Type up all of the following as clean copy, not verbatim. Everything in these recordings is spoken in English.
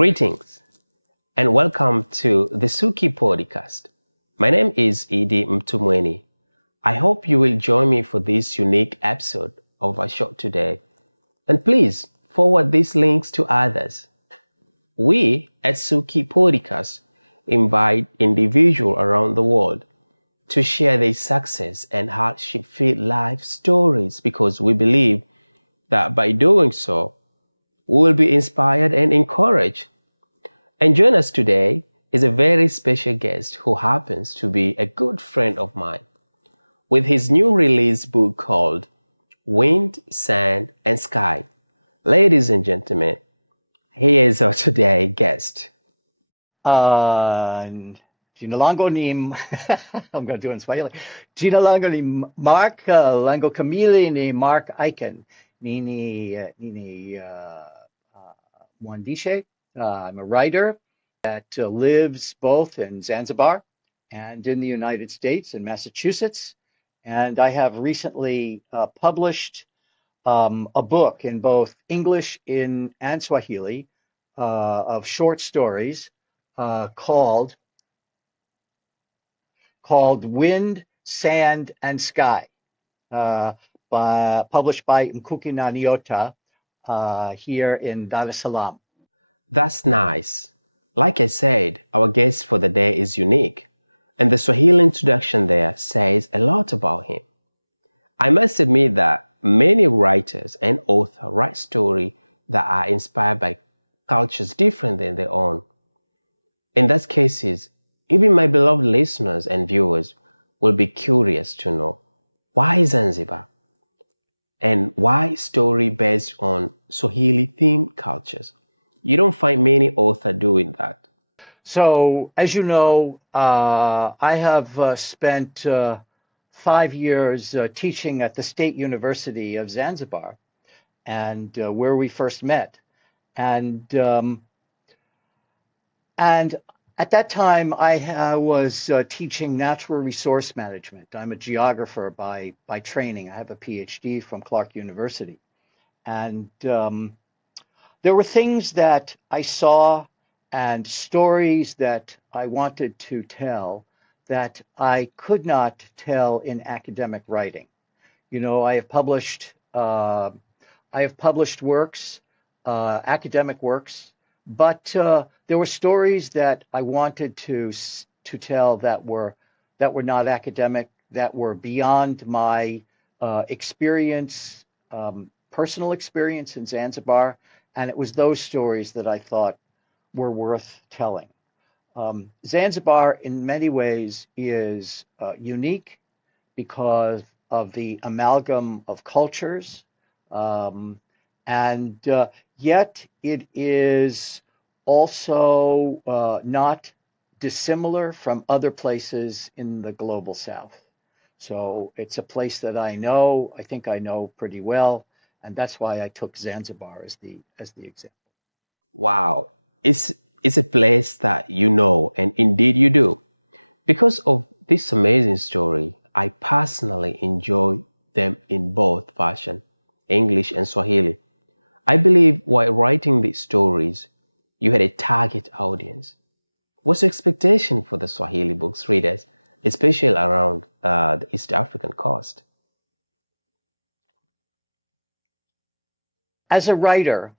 Greetings and welcome to the Suki podcast. My name is Idi Mtumweni. I hope you will join me for this unique episode of our show today. And please forward these links to others. We at Suki Podcast invite individuals around the world to share their success and hardship-filled life stories because we believe that by doing so, we will be inspired and encouraged. And join us today is a very special guest who happens to be a good friend of mine. With his new release book called Wind, Sand, and Sky. Ladies and gentlemen, he is our today guest. Jina langu ni, I'm going to do it in Swahili. Jina langu ni Marc, langu kamili ni Marc Eichen. Nini mwandishi. I'm a writer that lives both in Zanzibar and in the United States in Massachusetts. And I have recently published a book in both English and Swahili of short stories called Wind, Sand, and Sky, published by Mkuki na Nyota here in Dar es Salaam. That's nice. Like I said, our guest for the day is unique, and the Swahili introduction there says a lot about him. I must admit that many writers and authors write stories that are inspired by cultures different than their own. In those cases, even my beloved listeners and viewers will be curious to know why Zanzibar and why story based on Swahili-themed cultures. You don't find many authors doing that. So, as you know, I have spent 5 years teaching at the State University of Zanzibar, and where we first met. And at that time, I was teaching natural resource management. I'm a geographer by training. I have a PhD from Clark University. And there were things that I saw and stories that I wanted to tell that I could not tell in academic writing. You know, I have published works, academic works, but there were stories that I wanted to tell that were not academic, that were beyond my experience, personal experience in Zanzibar, and it was those stories that I thought were worth telling. Zanzibar, in many ways, is unique because of the amalgam of cultures, and yet it is also not dissimilar from other places in the global South. So it's a place that I think I know pretty well, and that's why I took Zanzibar as the example. Wow, it's a place that you know, and indeed you do. Because of this amazing story, I personally enjoy them in both fashion, English and Swahili. I believe while writing these stories, you had a target audience. What's your expectation for the Swahili books readers, especially around the East African coast? As a writer,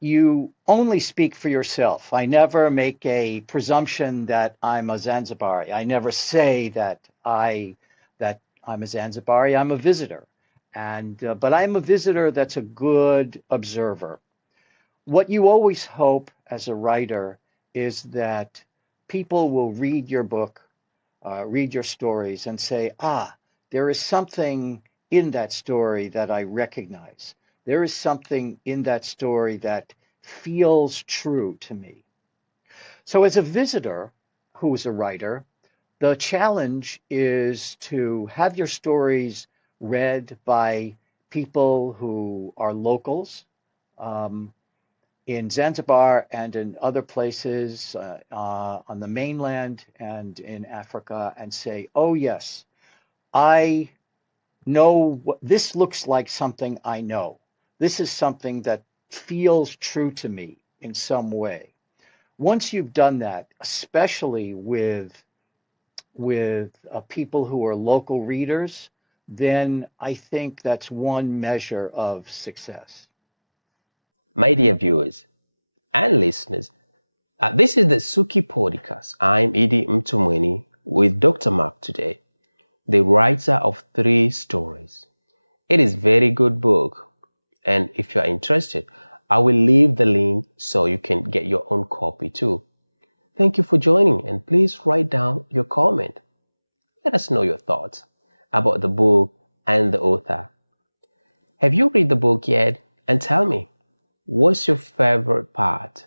you only speak for yourself. I never make a presumption that I'm a Zanzibari. I never say that I'm a Zanzibari. I'm a visitor, but I'm a visitor that's a good observer. What you always hope as a writer is that people will read your book, read your stories, and say, there is something in that story that I recognize. There is something in that story that feels true to me. So as a visitor who is a writer, the challenge is to have your stories read by people who are locals in Zanzibar and in other places on the mainland and in Africa, and say, oh yes, I know this looks like something I know. This is something that feels true to me in some way. once you've done that, especially with people who are local readers, then I think that's one measure of success. My dear viewers and listeners, this is the Suki Podcast. I'm Idi Mtumweni with Dr. Mark today, the writer of 3 stories. It is a very good book, and if you're interested, I will leave the link so you can get your own copy too. Thank you for joining, and please write down your comment. Let us know your thoughts about the book and the author. Have you read the book yet? And tell me, what's your favorite part?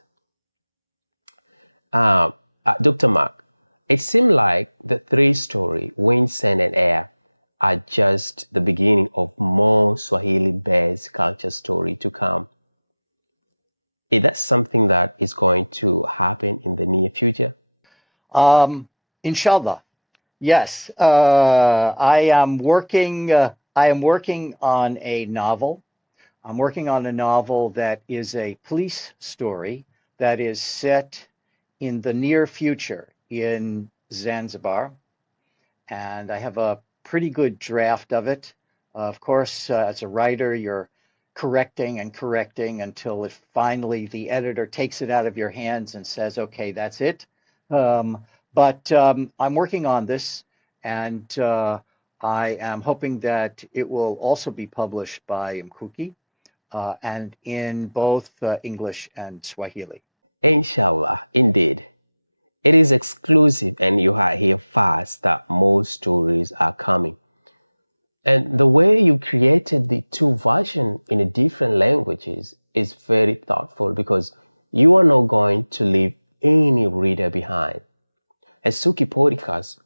Dr. Mark, it seemed like the 3 story, Wind, Sand, and Air, are just the beginning of more Swahili-based culture story to come. Is that something that is going to happen in the near future? Inshallah, yes. I am working on a novel. I'm working on a novel that is a police story that is set in the near future in Zanzibar, and I have a pretty good draft of it. Of course, as a writer, you're correcting and correcting until it finally the editor takes it out of your hands and says, "Okay, that's it." But I'm working on this, and I am hoping that it will also be published by Mkuki, and in both English and Swahili. Inshallah, indeed. It is exclusive, and you hear fast that more stories are coming. And the way you created the 2 versions in a different languages is very thoughtful because you are not going to leave any reader behind. As Suki Podcast,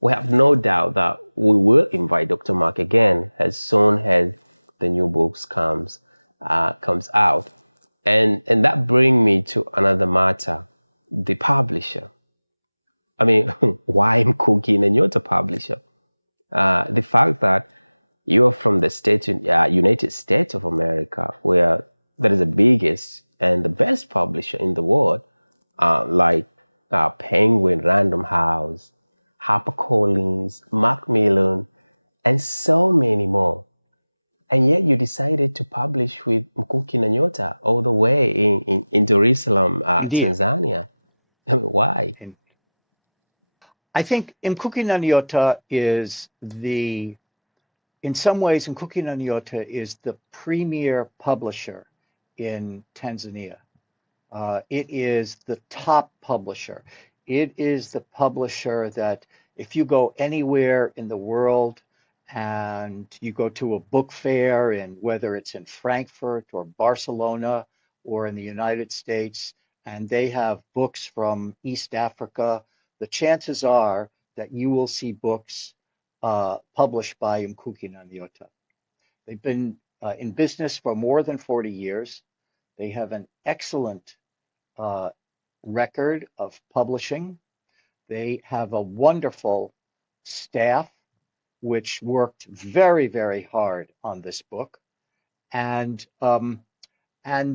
we have no doubt that we will invite Dr. Mark again as soon as the new books comes out. And that brings me to another matter, the publisher. I mean, why I'm cooking and you're the publisher? The fact that you're from the United States of America, where there is the biggest and the best publisher in the world, like Penguin Random House, HarperCollins, Macmillan, and so many more. And yet you decided to publish with Mkuki na Nyota all the way in Jerusalem, Indeed. Tanzania. Why? And I think Mkuki na Nyota is in some ways, Mkuki na Nyota is the premier publisher in Tanzania. It is the top publisher. It is the publisher that if you go anywhere in the world and you go to a book fair, and whether it's in Frankfurt or Barcelona or in the United States, and they have books from East Africa, the chances are that you will see books published by Mkuki na Nyota. They've been in business for more than 40 years. They have an excellent uh, record of publishing. They have a wonderful staff which worked very, very hard on this book, and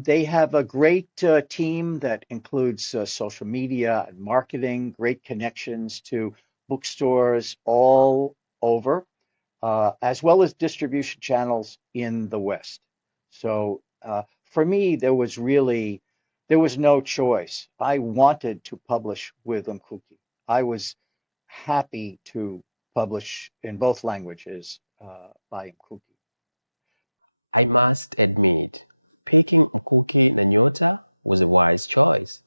they have a great team that includes social media and marketing, great connections to bookstores all over, as well as distribution channels in the West. So for me, there was no choice. I wanted to publish with Umkuki. I was happy to publish in both languages by Umkuki. I must admit, picking Mkuki na Nyota was a wise choice.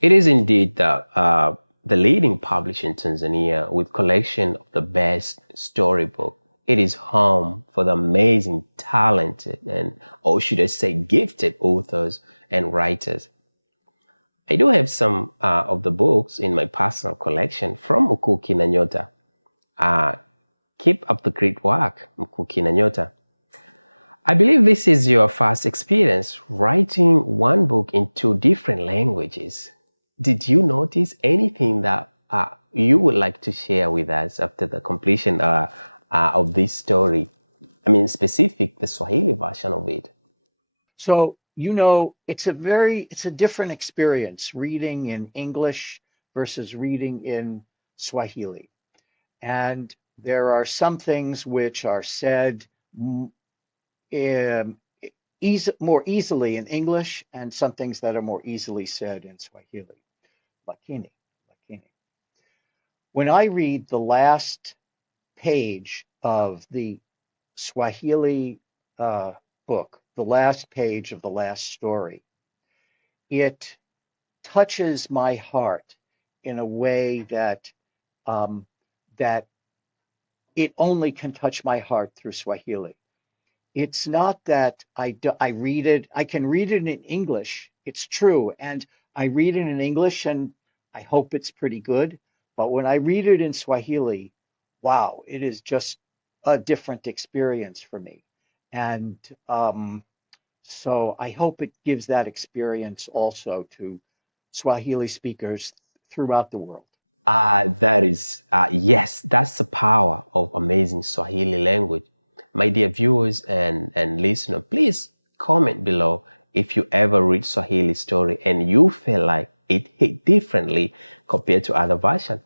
It is indeed the leading publisher in Tanzania with collection of the best storybook. It is home for the amazing, talented, and, or should I say, gifted authors and writers. I do have some of the books in my personal collection from Mkuki na Nyota. Keep up the great work, Mkuki na Nyota. I believe this is your first experience writing one book in 2 different languages. Did you notice anything that you would like to share with us after the completion of this story? I mean, specific, the Swahili version of it. So it's a different experience reading in English versus reading in Swahili. And there are some things which are said um, more easily in English and some things that are more easily said in Swahili. Lakini, Lakini. When I read the last page of the Swahili book, the last page of the last story, it touches my heart in a way um, that it only can touch my heart through Swahili. It's not that I read it, I can read it in English. It's true. And I read it in English and I hope it's pretty good. But when I read it in Swahili, wow, it is just a different experience for me. And so I hope it gives that experience also to Swahili speakers throughout the world. Yes, that's the power of amazing Swahili language. My dear viewers and listeners, please comment below if you ever read Swahili story and you feel like it hit differently compared to other version.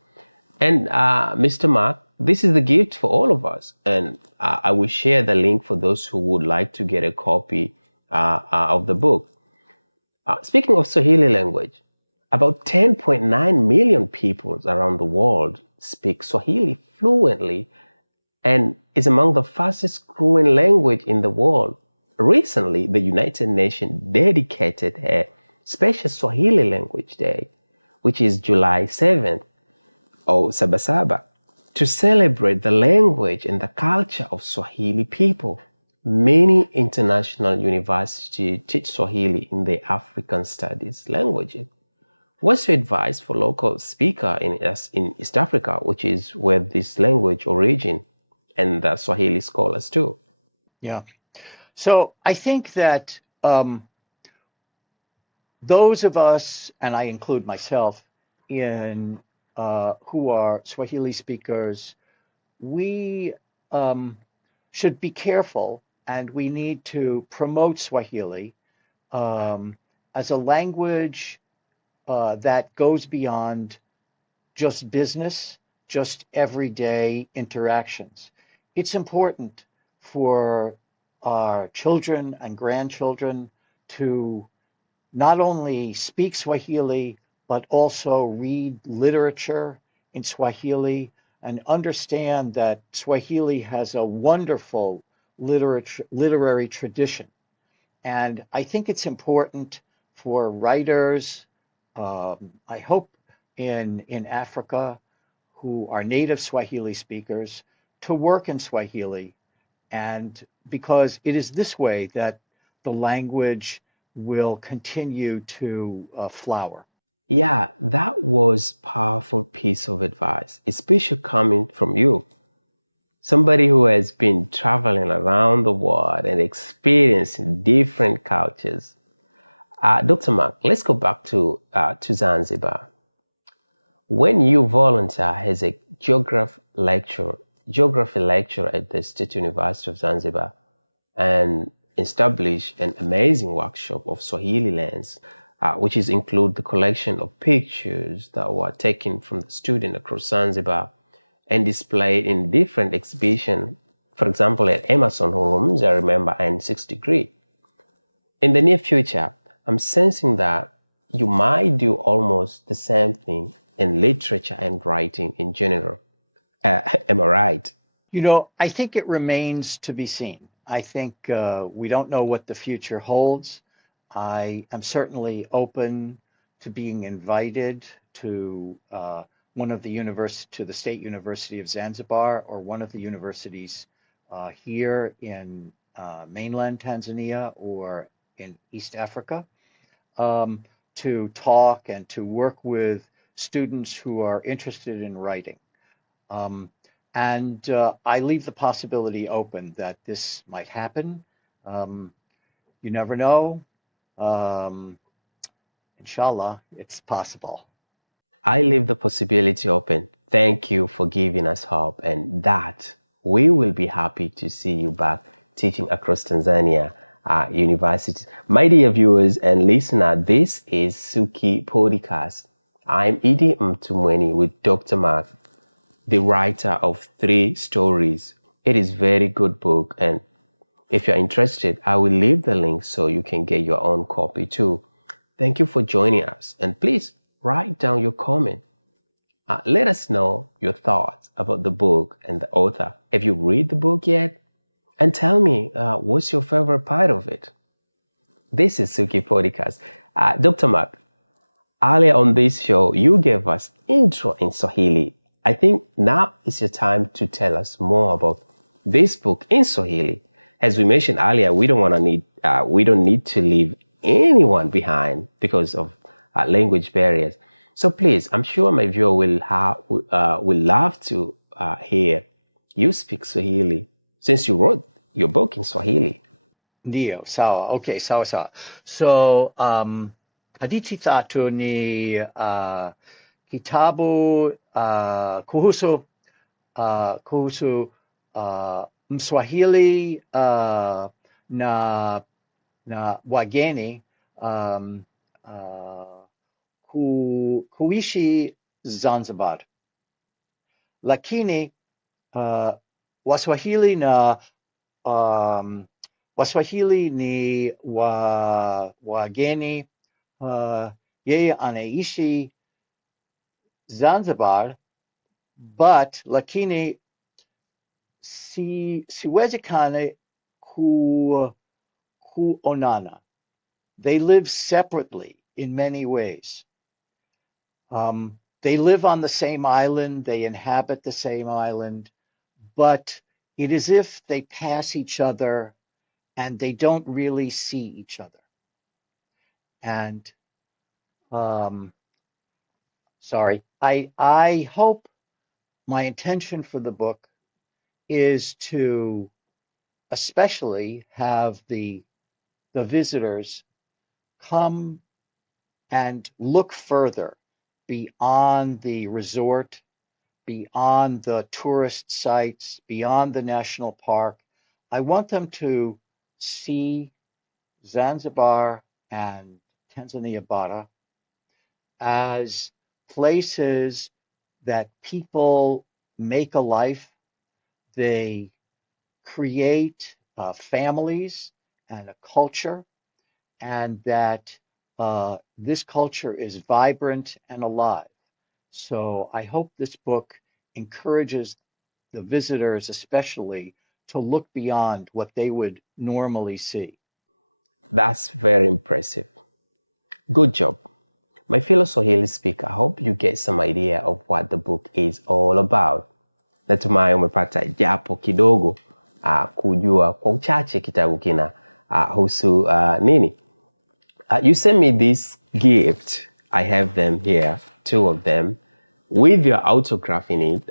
And Mr. Mark, this is the gift for all of us. And I will share the link for those who would like to get a copy of the book. Speaking of Swahili language, about 10.9 million people around the world speak Swahili fluently and is among the fastest growing language in the world. Recently, the United Nations dedicated a special Swahili Language Day, which is July 7th, or Sabasaba, to celebrate the language and the culture of Swahili people. Many international universities teach Swahili in the African studies languages. What's your advice for local speaker in East Africa, which is where this language origin, and the Swahili scholars too? Yeah. So I think that those of us, and I include myself, in who are Swahili speakers, we should be careful and we need to promote Swahili as a language that goes beyond just business, just everyday interactions. It's important for our children and grandchildren to not only speak Swahili, but also read literature in Swahili and understand that Swahili has a wonderful literary tradition. And I think it's important for writers, I hope in Africa, who are native Swahili speakers, to work in Swahili. And because it is this way that the language will continue to flower. Yeah, that was powerful piece of advice, especially coming from you, somebody who has been traveling around the world and experiencing different cultures. Dr. Mark, let's go back to Zanzibar. When you volunteer as a geography lecturer at the State University of Zanzibar and establish an amazing workshop of Swahili lands, which is include the collection of pictures that were taken from the student across Zanzibar and displayed in different exhibitions, for example, at Emerson Rooms, I remember, and 6 Degree. In the near future, I'm sensing that you might do almost the same thing in literature and writing in general. Am I right? I think it remains to be seen. I think we don't know what the future holds. I am certainly open to being invited to to the State University of Zanzibar or one of the universities here in mainland Tanzania or in East Africa to talk and to work with students who are interested in writing. Um, and I leave the possibility open that this might happen. Um, you never know. Um, Inshallah, it's possible. I leave the possibility open. Thank you for giving us hope, and that we will be happy to see you back teaching across Tanzania universities. My dear viewers and listener, this is Suki Podcast. I'm Edie Mtumweni with Dr. Mark, the writer of 3 stories. It is very good book, and if you're interested, I will leave the link so you can get your own copy too. Thank you for joining us, and please write down your comment. Let us know your thoughts about the book and the author. Have you read the book yet? And tell me, what's your favorite part of it? This is Suki Podcast. Dr. Mark, earlier on this show, you gave us intro in Swahili. I think now is your time to tell us more about this book in Swahili. As we mentioned earlier, we don't need to leave anyone behind because of language barriers. So please, I'm sure my viewer will love to hear you speak Swahili since you wrote your book in Swahili. Ndio, sawa. Okay, sawa sawa. So, hadithi tatu ni kitabu kuhusu Mswahili na wageni kuishi Zanzibar. Lakini Waswahili ni wageni, yeye anaishi Zanzibar, but lakini siwezekane kuonana. They live separately in many ways. They live on the same island, they inhabit the same island, but it is as if they pass each other and they don't really see each other. And I hope my intention for the book is to especially have the visitors come and look further beyond the resort, beyond the tourist sites, beyond the national park. I want them to see Zanzibar and Tanzania Bara as places that people make a life, they create families and a culture, and that this culture is vibrant and alive. So I hope this book encourages the visitors especially to look beyond what they would normally see. That's very impressive. Good job. My fellow Swahili speaker, I hope you get some idea of what the book is all about. Natumai umepata japo kidogo kujua kwa uchache kitabu kina husu nini. You sent me this gift. I have them here, 2 of them, with your autograph in it.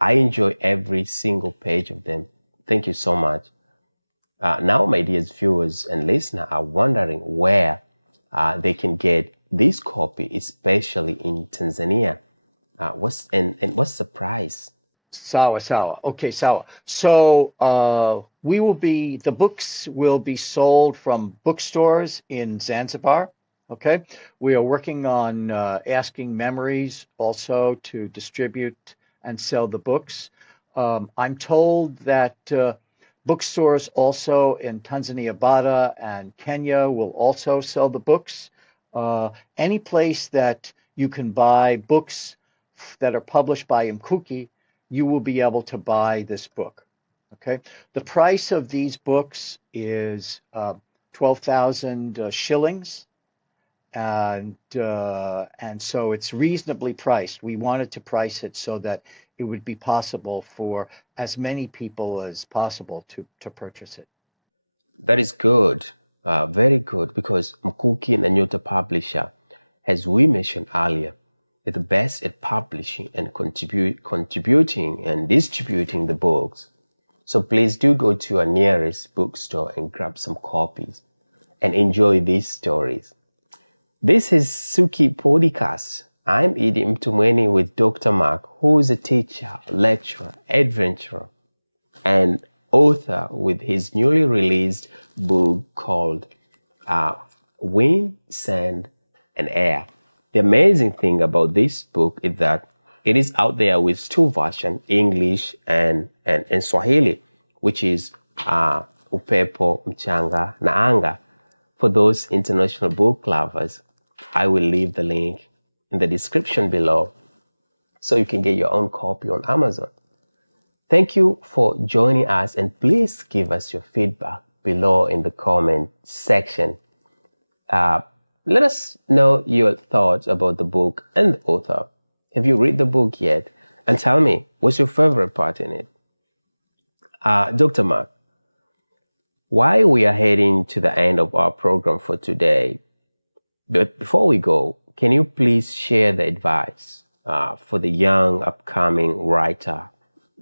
I enjoy every single page of them. Thank you so much. Now, my dear viewers and listeners are wondering where they can get this copy, especially in Tanzania. What's the price? Sawa. Okay, sawa. So the books will be sold from bookstores in Zanzibar. Okay. We are working on asking Memories also to distribute and sell the books. I'm told that bookstores also in Tanzania Bara and Kenya will also sell the books. Any place that you can buy books that are published by Mkuki, you will be able to buy this book. Okay. The price of these books is 12,000 shillings. And so it's reasonably priced. We wanted to price it so that it would be possible for as many people as possible to purchase it. That is good, very good, because Mkuki and Nyota Publisher, as we mentioned earlier, is the best at publishing and contributing and distributing the books. So please do go to your nearest bookstore and grab some copies and enjoy these stories. This is Suki Podcast. I'm Edie Mtumweni with Dr. Mark, who is a teacher, lecturer, adventurer, and author with his newly released book called Wind, Sand, and Air. The amazing thing about this book is that it is out there with two versions, English and Swahili, which is Upepo, Mchanga, na Anga. For those international book lovers, I will leave the link in the description below so you can get your own copy on Amazon. Thank you for joining us, and please give us your feedback below in the comment section. Let us know your thoughts about the book and the author. Have you read the book yet? And tell me, what's your favorite part in it? Dr. Mark, while we are heading to the end of our program for today, but before we go, can you please share the advice for the young upcoming writer?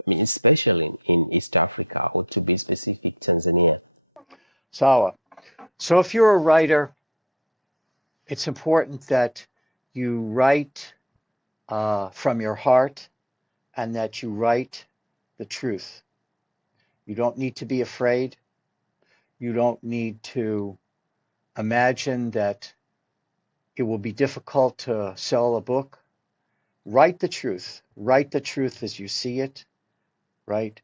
I mean, especially in East Africa, or to be specific, Tanzania. Sawa. So if you're a writer, it's important that you write from your heart and that you write the truth. You don't need to be afraid. You don't need to imagine that it will be difficult to sell a book. Write the truth. Write the truth as you see it. Right?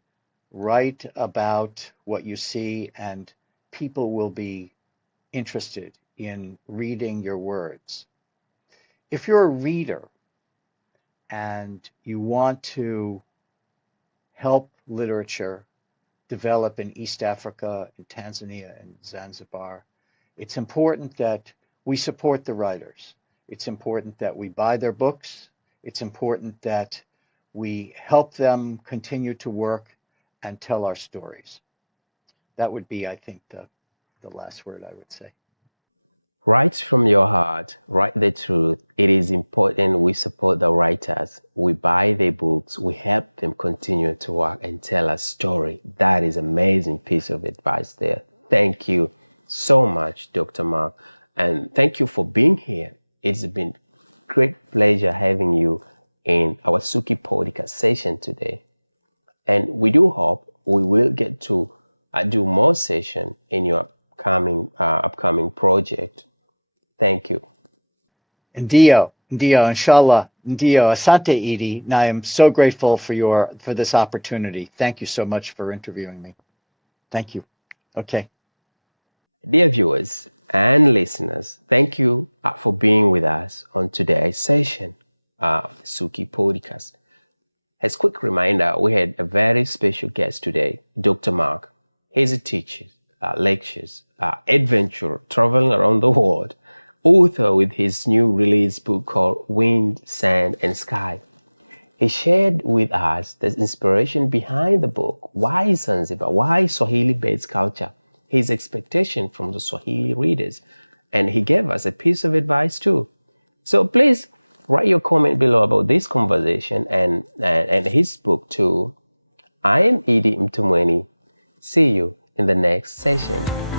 Write about what you see, and people will be interested in reading your words. If you're a reader and you want to help literature develop in East Africa, in Tanzania, and Zanzibar, it's important that we support the writers. It's important that we buy their books. It's important that we help them continue to work and tell our stories. That would be, I think, the last word I would say. Write from your heart, write the truth. It is important we support the writers. We buy their books, we help them continue to work and tell a story. That is an amazing piece of advice there. Thank you so much, Dr. Mark. And thank you for being here. It's been great pleasure having you in our Suki podcast session today. And we do hope we will get to do more sessions in your upcoming project. Thank you. Ndio, inshallah, ndio, asante Edie. And I am so grateful for this opportunity. Thank you so much for interviewing me. Thank you. Okay. Dear viewers and listeners, thank you for being with us on today's session of the Suki podcast. As a quick reminder, we had a very special guest today, Dr. Mark. He's a teacher, lectures, adventurer, traveling around the world, author with his new release book called Wind, Sand, and Sky. He shared with us the inspiration behind the book, why Zanzibar, why Swahili-based culture, his expectation from the Swahili readers, and he gave us a piece of advice too. So please write your comment below about this conversation and his book too. I am Edie Mtumweni. See you in the next session.